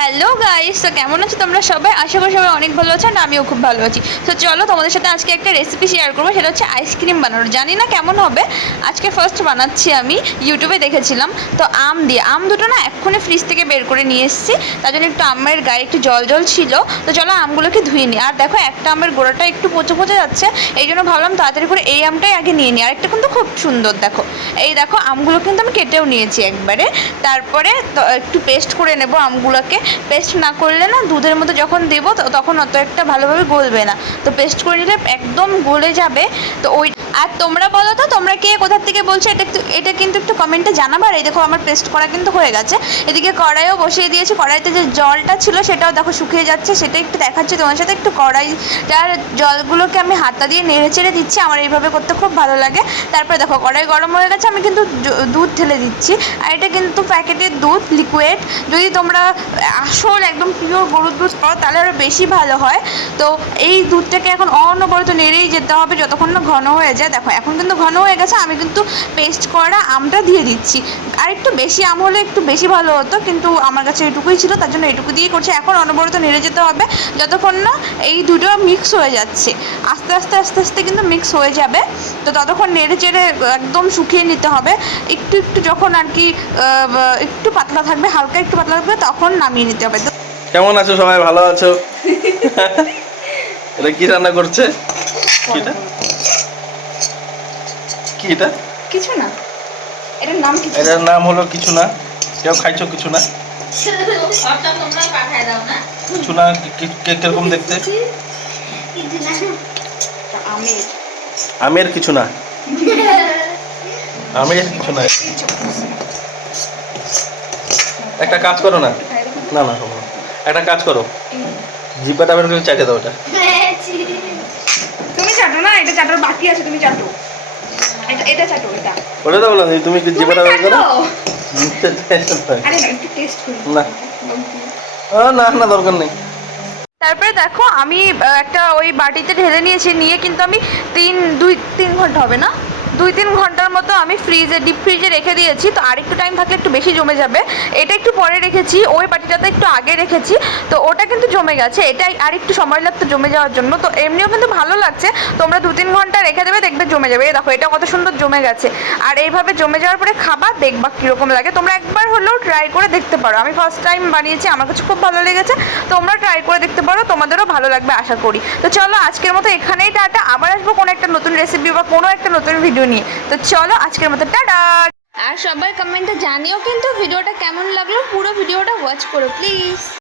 Hello guys, তো কেমন আছো তোমরা সবাই? আশা করি সবাই অনেক ভালো আছো, আর আমিও খুব ভালো আছি। তো চলো তোমাদের সাথে আজকে একটা রেসিপি শেয়ার করবো, সেটা হচ্ছে আইসক্রিম বানানোর। জানি না কেমন হবে, আজকে ফার্স্ট বানাচ্ছি আমি। ইউটিউবে দেখেছিলাম, তো আম দিয়ে, আম দুটো না এক্ষুনি ফ্রিজ থেকে বের করে নিয়ে এসেছি। তার জন্য একটু আমের গায়ে একটু জল জল ছিল, তো চলো আমগুলোকে ধুয়ে নিই। আর দেখো একটা আমের গোড়াটা একটু পচে পচে যাচ্ছে, এই জন্য ভাবলাম তাড়াতাড়ি করে এই আমটাই আগে নিয়ে নিই। আরেকটা কিন্তু খুব সুন্দর, দেখো এই দেখো আমগুলো কিন্তু আমি কেটেও নিয়েছি একবারে। তারপরে একটু পেস্ট করে নেব আমগুলোকে। পেস্ট না করলে না দুধের মধ্যে যখন দেবো তখন অত একটা ভালোভাবে গলবে না, তো পেস্ট করে নিলে একদম গলে যাবে। তো ওই, আর তোমরা বলো তো তোমরা কে কোথার থেকে বলছো, এটা কিন্তু একটু কমেন্টে জানাবার। এই দেখো আমার পেস্ট করা কিন্তু হয়ে গেছে। এদিকে কড়াইও বসিয়ে দিয়েছি, কড়াইতে যে জলটা ছিল সেটাও দেখো শুকিয়ে যাচ্ছে, সেটা একটু দেখাচ্ছি তোমার সাথে। একটু কড়াইটার জলগুলোকে আমি হাতটা দিয়ে নেড়ে চেড়ে দিচ্ছি, আমার এইভাবে করতে খুব ভালো লাগে। তারপরে দেখো কড়াই গরম হয়ে গেছে, আমি কিন্তু দুধ ঢেলে দিচ্ছি। আর এটা কিন্তু প্যাকেটের দুধ, লিকুইড। যদি তোমরা আসল একদম পিওর গরুর দুধ পাও তাহলে আরও বেশি ভালো হয়। তো এই দুধটাকে এখন অনবরত নেড়েই যেতে হবে যতক্ষণ না ঘন হয়ে যায়। দেখো এখন কিন্তু ঘন হয়ে গেছে, আমি কিন্তু পেস্ট করা আমটা দিয়ে দিচ্ছি। আর একটু বেশি আম হলে একটু বেশি ভালো হতো, কিন্তু আমার কাছে এটুকুই ছিল, তার জন্য এটুকু দিয়েই করছি। এখন অনবরত নেড়ে যেতে হবে যতক্ষণ না এই দুটো মিক্স হয়ে যাচ্ছে। আস্তে আস্তে আস্তে আস্তে কিন্তু মিক্স হয়ে যাবে, তো ততক্ষণ নেড়ে চেড়ে একদম শুকিয়ে নিতে হবে। একটু একটু যখন আর কি একটু পাতলা থাকবে, হালকা একটু পাতলা থাকবে, তখন নামিয়ে নিতে হবে। কেমন আছো সবাই? ভালো আছো? এটা কি রান্না করছে? এটা কি? এটা কিছু না, এটার নাম কিছু, এটার নাম হলো কিছু না। কেউ খাইছো কিছু না? কিছু না কিরকম দেখতে? আমের কিছু না, আমের কিছু না। একটা কাজ করো না, না না একটা কাজ করো, জিব্বাটা বের করে চাটে দাও। ওটা তুমি চাটো না, এটা চাটার বাকি আছে, তুমি চাটো। এটা চাটো, এটা ওটা তো বললাম, তুমি জিব্বাটা বের করো। আরে না, একটু টেস্ট করি না না না, দরকার নেই। তারপরে দেখো আমি একটা ওই বাটিতে ঢেলে নিয়েছি, নিয়ে কিন্তু আমি 2-3 ঘন্টা হবে না, 2-3 ঘন্টার মতো আমি ডিপ ফ্রিজে রেখে দিয়েছি। তো আরেকটু টাইম থাকলে একটু বেশি জমে যাবে। এটা একটু পরে রেখেছি, ওই বাটিটাতে একটু আগে রেখেছি, তো ওটা কিন্তু জমে গেছে। এটাই আর একটু সময় লাগতো জমে যাওয়ার জন্য। তো এমনিও কিন্তু ভালো লাগছে, তোমরা 2-3 ঘন্টা রেখে দেবে, দেখবে জমে যাবে। এই দেখো এটা কত সুন্দর জমে গেছে। আর এইভাবে জমে যাওয়ার পরে খাবার দেখবা কীরকম লাগে। তোমরা একবার হলেও ট্রাই করে দেখতে পারো। আমি ফার্স্ট টাইম বানিয়েছি, আমার কাছে খুব ভালো লেগেছে। তোমরা ট্রাই করে দেখতে পারো, তোমাদেরও ভালো লাগবে আশা করি। তো চলো আজকের মতো এখানেই টাটা, আবার আসবো কোনো একটা নতুন রেসিপি বা কোনো একটা নতুন ভিডিও নিয়ে। তো চলো আজকের মতো টাটা। আর সবাই কমেন্টে জানিও কিন্তু ভিডিওটা কেমন লাগলো, পুরো ভিডিওটা ওয়াচ করো প্লিজ।